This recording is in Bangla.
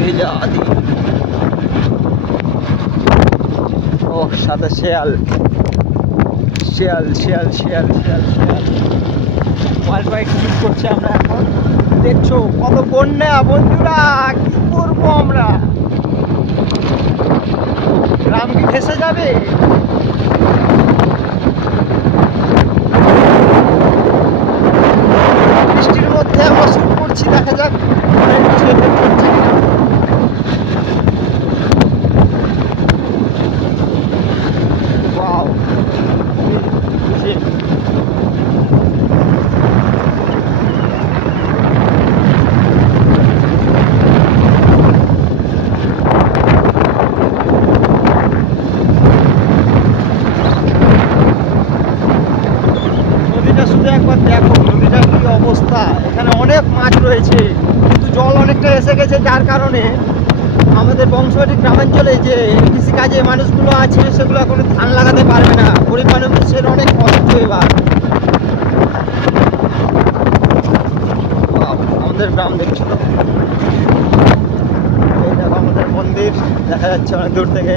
ভেজা দিন ও সাথে শেয়াল। শেয়াল শেয়াল শেয়াল শেয়াল শেয়াল। ওয়াইল্ড বাইক ট্রিপ করছি আমরা এখন। দেখছ, কত বন্যা। বন্ধুরা, কি করব আমরা? গ্রাম কি ভেসে যাবে? বৃষ্টির মধ্যে আমরা শুট করছি, দেখা যাক। একবার দেখো নদীটার কি অবস্থা। এখানে অনেক মাছ রয়েছে, কিন্তু জল অনেকটা এসে গেছে যার কারণে আমাদের বংশবাড়ি গ্রামাঞ্চলে যে কৃষিকাজে মানুষগুলো আছে, সেগুলো এখন ধান লাগাতে পারবে না। গরিব মানুষের অনেক কষ্ট এবার। আমাদের গ্রাম দেখছ তো। এই দেখো আমাদের মন্দির, দেখা যাচ্ছে অনেক দূর থেকে।